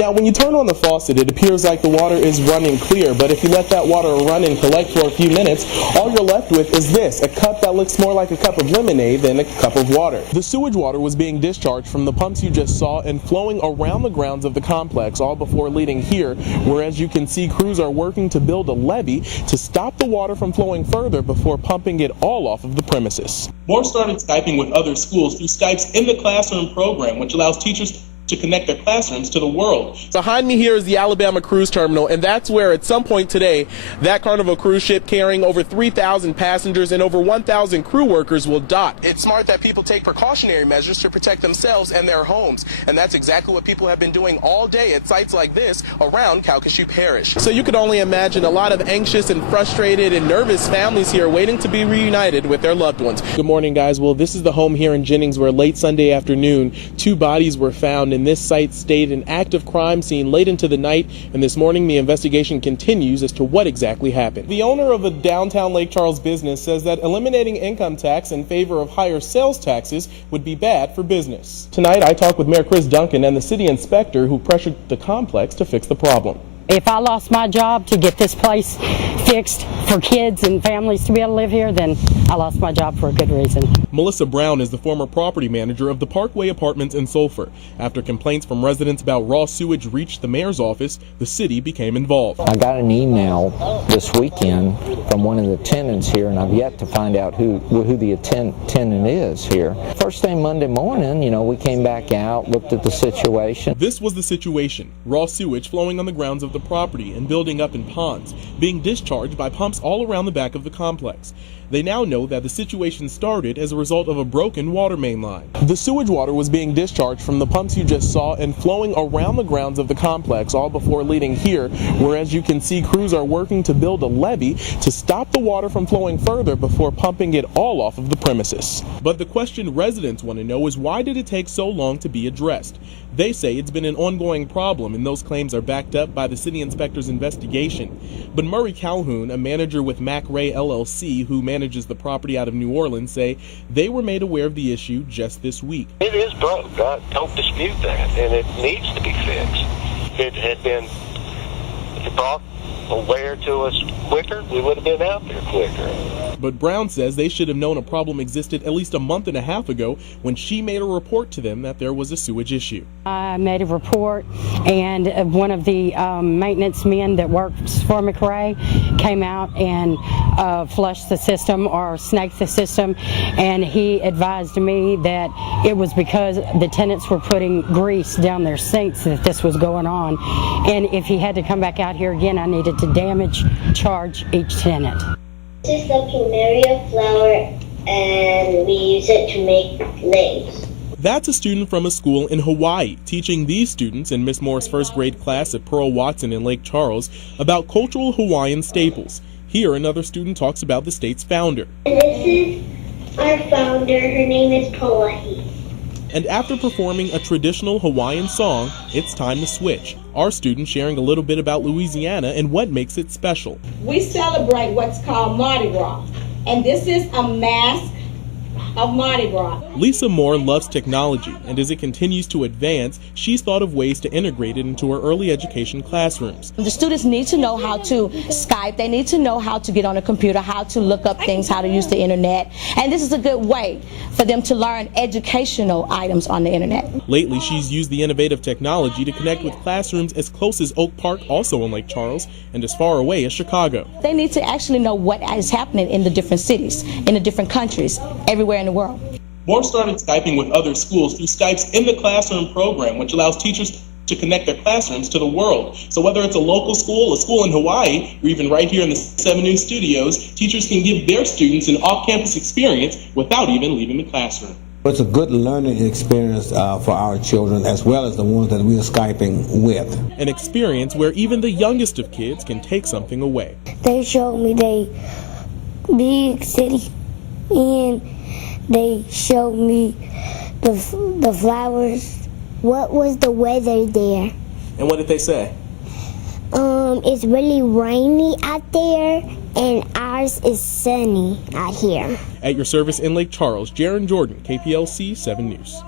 Now, when you turn on the faucet, it appears like the water is running clear, but if you let that water run and collect for a few minutes, all you're left with is this, a cup that looks more like a cup of lemonade than a cup of water. The sewage water was being discharged from the pumps you just saw and flowing around the grounds of the complex, all before leading here, where, as you can see, crews are working to build a levee to stop the water from flowing further before pumping it all off of the premises. Moore started Skyping with other schools through Skype's In the Classroom program, which allows teachers to connect their classrooms to the world. Behind me here is the Alabama Cruise Terminal, and that's where at some point today that Carnival cruise ship carrying over 3,000 passengers and over 1,000 crew workers will dock. It's smart that people take precautionary measures to protect themselves and their homes, and that's exactly what people have been doing all day at sites like this around Calcasieu Parish. So you can only imagine a lot of anxious and frustrated and nervous families here waiting to be reunited with their loved ones. Good morning, guys. Well, this is the home here in Jennings where late Sunday afternoon 2 bodies were found, and this site stayed an active crime scene late into the night, and this morning the investigation continues as to what exactly happened. The owner of a downtown Lake Charles business says that eliminating income tax in favor of higher sales taxes would be bad for business. Tonight I talk with Mayor Chris Duncan and the city inspector who pressured the complex to fix the problem. If I lost my job to get this place fixed for kids and families to be able to live here, then I lost my job for a good reason. Melissa Brown is the former property manager of the Parkway Apartments in Sulphur. After complaints from residents about raw sewage reached the mayor's office, the city became involved. I got an email this weekend from one of the tenants here, and I've yet to find out who the tenant is here. First thing Monday morning, we came back out, looked at the situation. This was the situation. Raw sewage flowing on the grounds of the property and building up in ponds, being discharged by pumps all around the back of the complex. They now know that the situation started as a result of a broken water main line. The sewage water was being discharged from the pumps you just saw and flowing around the grounds of the complex, all before leading here, where, as you can see, crews are working to build a levee to stop the water from flowing further before pumping it all off of the premises. But the question residents want to know is, why did it take so long to be addressed? They say it's been an ongoing problem, and those claims are backed up by the city inspector's investigation. But Murray Calhoun, a manager with Mac Ray LLC, who manages the property out of New Orleans, say they were made aware of the issue just this week. It is broke. I don't dispute that, and it needs to be fixed. If it had been brought aware to us quicker, we would have been out there quicker. But Brown says they should have known a problem existed at least a month and a half ago when she made a report to them that there was a sewage issue. I made a report, and one of the maintenance men that works for McRae came out and flushed the system or snaked the system, and he advised me that it was because the tenants were putting grease down their sinks that this was going on, and if he had to come back out here again, I needed to damage charge each tenant. This is a plumeria flower, and we use it to make lace. That's a student from a school in Hawaii teaching these students in Miss Moore's first grade class at Pearl Watson in Lake Charles about cultural Hawaiian staples. Here, another student talks about the state's founder. And this is our founder. Her name is Pauahi. And after performing a traditional Hawaiian song, it's time to switch. Our student sharing a little bit about Louisiana and what makes it special. We celebrate what's called Mardi Gras, and this is a mask of Mardi Gras. Lisa Moore loves technology, and as it continues to advance, she's thought of ways to integrate it into her early education classrooms. The students need to know how to Skype, they need to know how to get on a computer, how to look up things, how to use the internet, and this is a good way for them to learn educational items on the internet. Lately, she's used the innovative technology to connect with classrooms as close as Oak Park, also in Lake Charles, and as far away as Chicago. They need to actually know what is happening in the different cities, in the different countries, everywhere in the world. Moore started Skyping with other schools through Skype's In the Classroom program, which allows teachers to connect their classrooms to the world. So whether it's a local school, a school in Hawaii, or even right here in the 7 News studios, teachers can give their students an off-campus experience without even leaving the classroom. It's a good learning experience for our children, as well as the ones that we are Skyping with. An experience where even the youngest of kids can take something away. They showed me the big city, and they showed me the flowers. What was the weather there? And what did they say? It's really rainy out there, and ours is sunny out here. At your service in Lake Charles, Gerron Jordan, KPLC 7 News.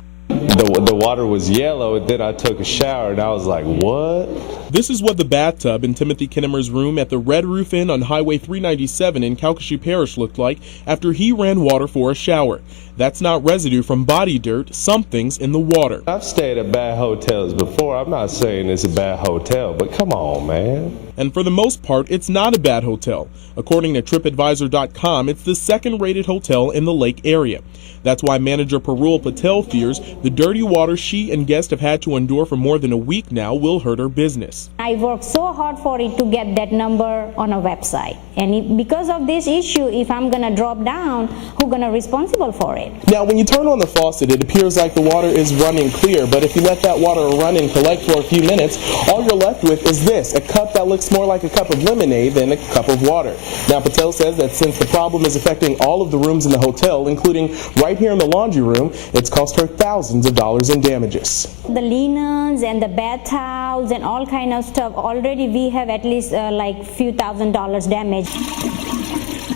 the water was yellow, and then I took a shower, and I was like, what? This is what the bathtub in Timothy Kinnemer's room at the Red Roof Inn on Highway 397 in Calcasieu Parish looked like after he ran water for a shower. That's not residue from body dirt. Something's in the water. I've stayed at bad hotels before. I'm not saying it's a bad hotel, but come on, man. And for the most part, it's not a bad hotel. According to TripAdvisor.com, it's the second-rated hotel in the lake area. That's why manager Parul Patel fears the dirty water she and guests have had to endure for more than a week now will hurt her business. I worked so hard for it to get that number on a website. And because of this issue, if I'm going to drop down, who's going to be responsible for it? Now, when you turn on the faucet, it appears like the water is running clear, but if you let that water run and collect for a few minutes, all you're left with is this, a cup that looks more like a cup of lemonade than a cup of water. Now, Patel says that since the problem is affecting all of the rooms in the hotel, including right here in the laundry room, it's cost her thousands of dollars in damages. The linens and the bath towels and all kind of stuff, already we have at least like few $1,000s damage.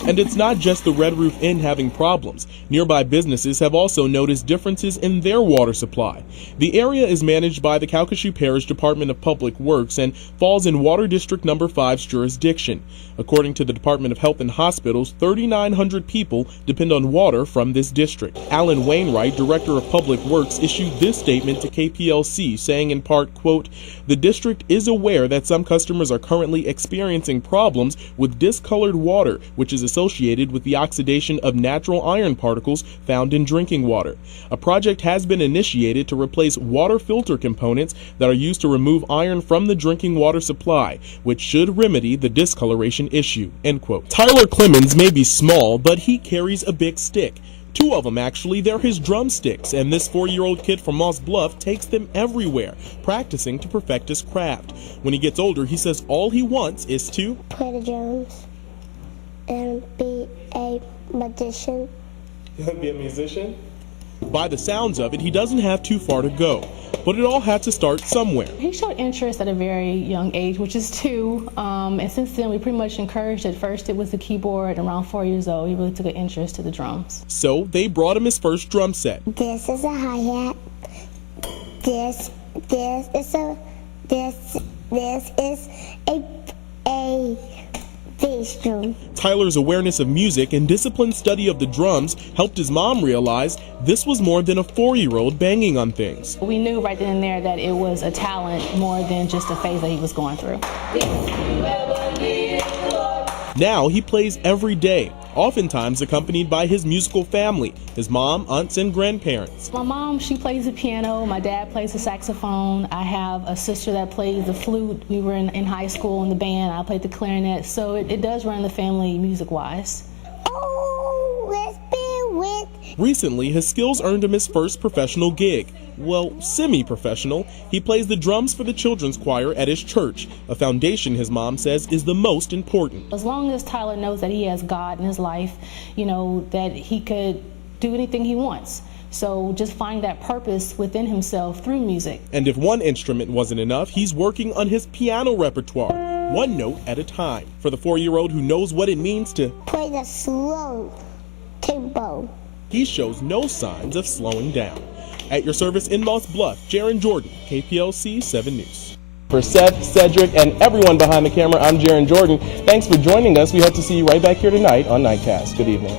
And it's not just the Red Roof Inn having problems. Nearby businesses have also noticed differences in their water supply. The area is managed by the Calcasieu Parish Department of Public Works and falls in Water District No. 5's jurisdiction. According to the Department of Health and Hospitals, 3,900 people depend on water from this district. Alan Wainwright, Director of Public Works, issued this statement to KPLC, saying in part, quote, "The district is aware that some customers are currently experiencing problems with discolored water, which is associated with the oxidation of natural iron particles found in drinking water. A project has been initiated to replace water filter components that are used to remove iron from the drinking water supply, which should remedy the discoloration issue." End quote. Tyler Clemens may be small, but he carries a big stick. Two of them, actually. They're his drumsticks, and this 4-year-old kid from Moss Bluff takes them everywhere, practicing to perfect his craft. When he gets older, he says all he wants is to play the drums and be a magician. be a musician? By the sounds of it, he doesn't have too far to go, but it all had to start somewhere. He showed interest at a very young age, which is 2, and since then we pretty much encouraged. At first it was the keyboard. Around 4 years old, he really took an interest to the drums. So they brought him his first drum set. This is a hi-hat. This is a bass drum. Tyler's awareness of music and disciplined study of the drums helped his mom realize this was more than a 4-year-old banging on things. We knew right then and there that it was a talent more than just a phase that he was going through. Now he plays every day, oftentimes accompanied by his musical family, his mom, aunts, and grandparents. My mom, she plays the piano. My dad plays the saxophone. I have a sister that plays the flute. We were in high school in the band. I played the clarinet. So it does run in the family music-wise. Oh, let's be with. Recently, his skills earned him his first professional gig. Well, semi-professional. He plays the drums for the children's choir at his church, a foundation his mom says is the most important. As long as Tyler knows that he has God in his life, you know, that he could do anything he wants. So just find that purpose within himself through music. And if one instrument wasn't enough, he's working on his piano repertoire, one note at a time. For the 4-year-old who knows what it means to play the slow tempo, he shows no signs of slowing down. At your service in Moss Bluff, Gerron Jordan, KPLC 7 News. For Seth, Cedric, and everyone behind the camera, I'm Gerron Jordan. Thanks for joining us. We hope to see you right back here tonight on Nightcast. Good evening.